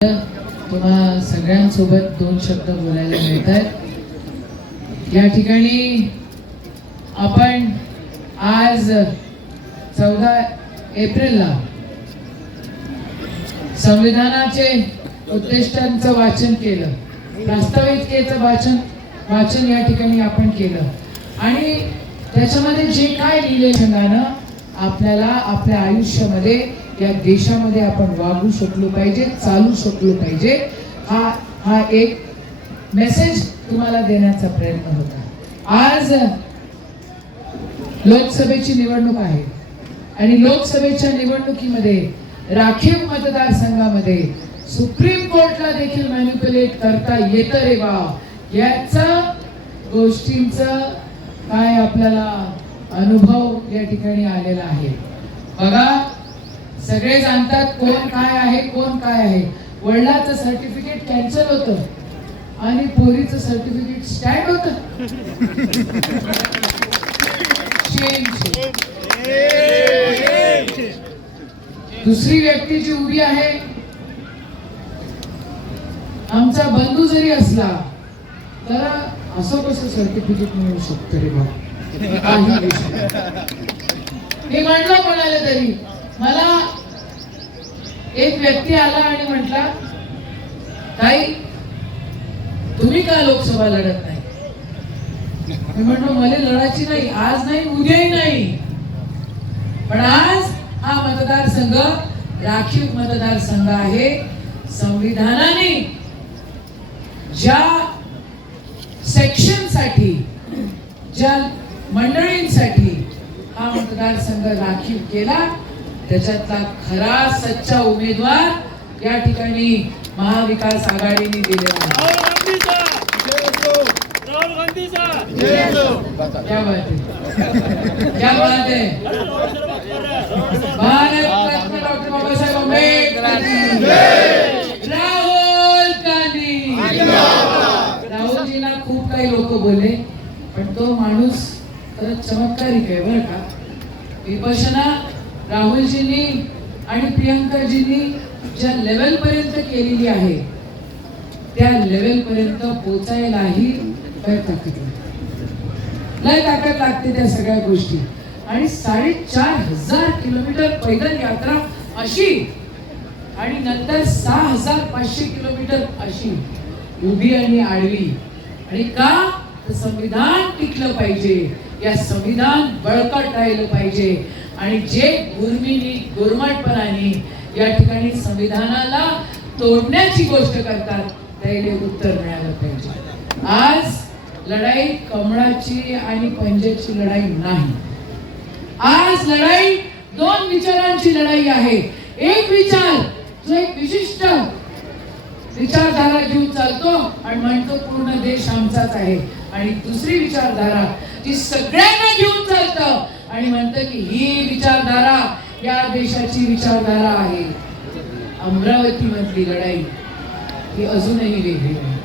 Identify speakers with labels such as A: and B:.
A: तुम्हा सगळ्यांसोबत दोन शब्द बोलायला मिळत आहेत या ठिकाणी आपण आज चौदा एप्रिलला संविधानाचे उद्दिष्टांचं वाचन केलं प्रास्ताविकेचं वाचन वाचन या ठिकाणी आपण केलं. आणि त्याच्यामध्ये जे काय लिहिले संघानं आपल्याला आपल्या आयुष्यामध्ये या देशामध्ये आपण वागू शकलो पाहिजे चालू शकलो पाहिजे. हा हा एक मेसेज तुम्हाला देण्याचा प्रयत्न होता. आज लोकसभेची निवडणूक आहे आणि लोकसभेच्या निवडणुकीमध्ये राखीव मतदारसंघामध्ये सुप्रीम कोर्टला देखील मॅन्युप्युलेट करता येतं रे वा याचा गोष्टींच काय आपल्याला अनुभव या ठिकाणी आलेला आहे. बघा सगळे जाणतात कोण काय आहे कोण काय आहे. वडिलाचं सर्टिफिकेट कॅन्सल होतं. आणि पोरीचं सर्टिफिकेट स्टँड होतं. दुसरी व्यक्ती जी उभी आहे आमचा बंधू जरी असला तर असं कसं सर्टिफिकेट मिळू शकतं रे बाबा? मी म्हणलं कोणाला तरी? मला एक व्यक्ती आला आणि म्हटला ताई तुम्ही का लोकसभा लढत नाही? मी म्हणलो मला लढायची नाही आज नाही उद्याही नाही. पण आज हा मतदारसंघ राखीव मतदारसंघ आहे संविधानाने ज्या सेक्शनसाठी ज्या मंडळींसाठी हा मतदारसंघ राखीव केला त्याच्यातला खरा सच्चा उमेदवार या ठिकाणी महाविकास आघाडीने दिलेला आहे.
B: राहुल गांधीचा राहुल गांधीचा
A: क्या बात है? क्या बात है? भारत रत्न डॉक्टर बाबासाहेब आंबेडकर की राहुल गांधी! राहुलजींना खूप काही लोक बोलले पण तो माणूस खरंच चमत्कारिक आहे बरं का. विपशना राहुलजींनी आणि प्रियंकाजींनी ज्या लेवलपर्यंत केलेली आहे त्या लेवलपर्यंत पोचायलाही लय ताकद लय ताकद लागते त्या सगळ्या गोष्टी. आणि साडेचार हजार किलोमीटर पैदल यात्रा अशी आणि नंतर सहा हजार पाचशे किलोमीटर अशी उभी आणि आडवी. आणि का? तर संविधान टिकलं पाहिजे. या संविधान बळकट राहिलं पाहिजे. आणि जे गुरमीनी गुरमटपणाने या ठिकाणी संविधानाला तोडण्याची गोष्ट करतात त्याला उत्तर मिळालं पाहिजे. आज लढाई कमळाची आणि पंजाची लढाई नाही. आज लढाई दोन विचारांची लढाई आहे. एक विचार जो एक विशिष्ट विचारधारा घेऊन चालतो आणि म्हणतो पूर्ण देश आमचाच आहे. आणि दुसरी विचारधारा जी सगळ्यांना घेऊन चालतं आणि म्हणतं की ही विचारधारा या देशाची विचारधारा आहे. अमरावती मधली लढाई ही अजूनही वेगळी आहे